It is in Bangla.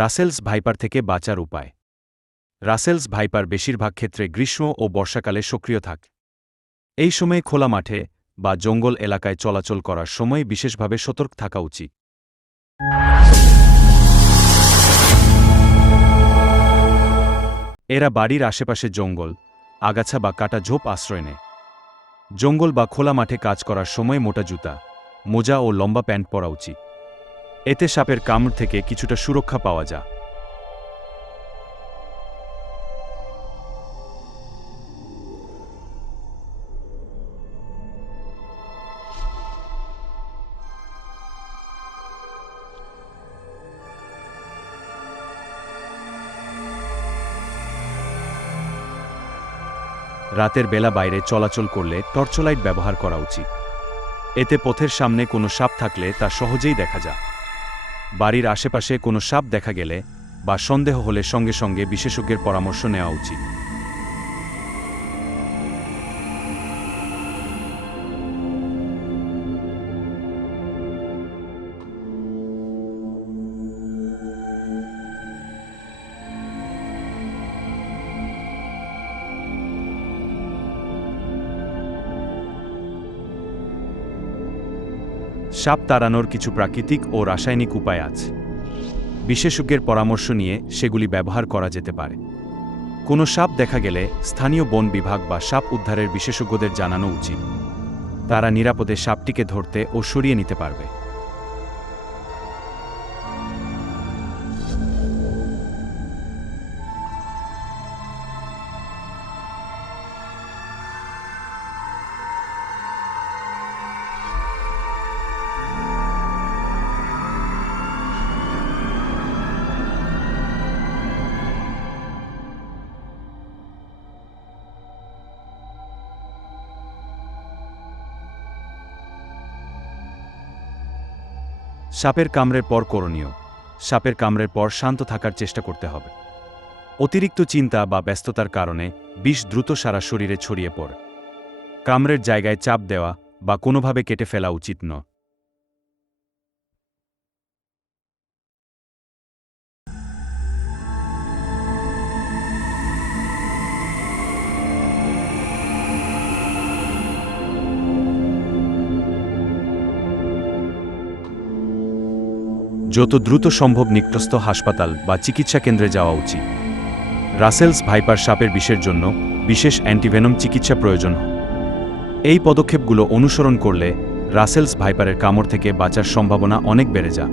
রাসেলস ভাইপার থেকে বাঁচার উপায়। রাসেলস ভাইপার বেশিরভাগ ক্ষেত্রে গ্রীষ্ম ও বর্ষাকালে সক্রিয় থাকে। এই সময়ে খোলা মাঠে বা জঙ্গল এলাকায় চলাচল করার সময় বিশেষভাবে সতর্ক থাকা উচিত। এরা বাড়ির আশেপাশে জঙ্গল, আগাছা বা কাটা ঝোপ আশ্রয় নেয়। জঙ্গল বা খোলা মাঠে কাজ করার সময় মোটা জুতা, মোজা ও লম্বা প্যান্ট পরা উচিত। এতে সাপের কামড় থেকে কিছুটা সুরক্ষা পাওয়া যায়। রাতের বেলা বাইরে চলাচল করলে টর্চলাইট ব্যবহার করা উচিত। এতে পথের সামনে কোনো সাপ থাকলে তা সহজেই দেখা যায়। বাড়ির আশেপাশে কোনো সাপ দেখা গেলে বা সন্দেহ হলে সঙ্গে সঙ্গে বিশেষজ্ঞের পরামর্শ নেওয়া উচিত। সাপ তাড়ানোর কিছু প্রাকৃতিক ও রাসায়নিক উপায় আছে। বিশেষজ্ঞের পরামর্শ নিয়ে সেগুলি ব্যবহার করা যেতে পারে। কোনো সাপ দেখা গেলে স্থানীয় বন বিভাগ বা সাপ উদ্ধারের বিশেষজ্ঞদের জানানো উচিত। তারা নিরাপদে সাপটিকে ধরতে ও সরিয়ে নিতে পারবে। সাপের কামড়ের পর করণীয়। সাপের কামড়ের পর শান্ত থাকার চেষ্টা করতে হবে। অতিরিক্ত চিন্তা বা ব্যস্ততার কারণে বিষ দ্রুত সারা শরীরে ছড়িয়ে পড়ে। কামড়ের জায়গায় চাপ দেওয়া বা কোনোভাবে কেটে ফেলা উচিত নয়। যত দ্রুত সম্ভব নিকটস্থ হাসপাতাল বা চিকিৎসা কেন্দ্রে যাওয়া উচিত। রাসেলস ভাইপার সাপের বিষের জন্য বিশেষ অ্যান্টিভেনম চিকিৎসা প্রয়োজন এই পদক্ষেপগুলো অনুসরণ করলে রাসেলস ভাইপারের কামড় থেকে বাঁচার সম্ভাবনা অনেক বেড়ে যায়।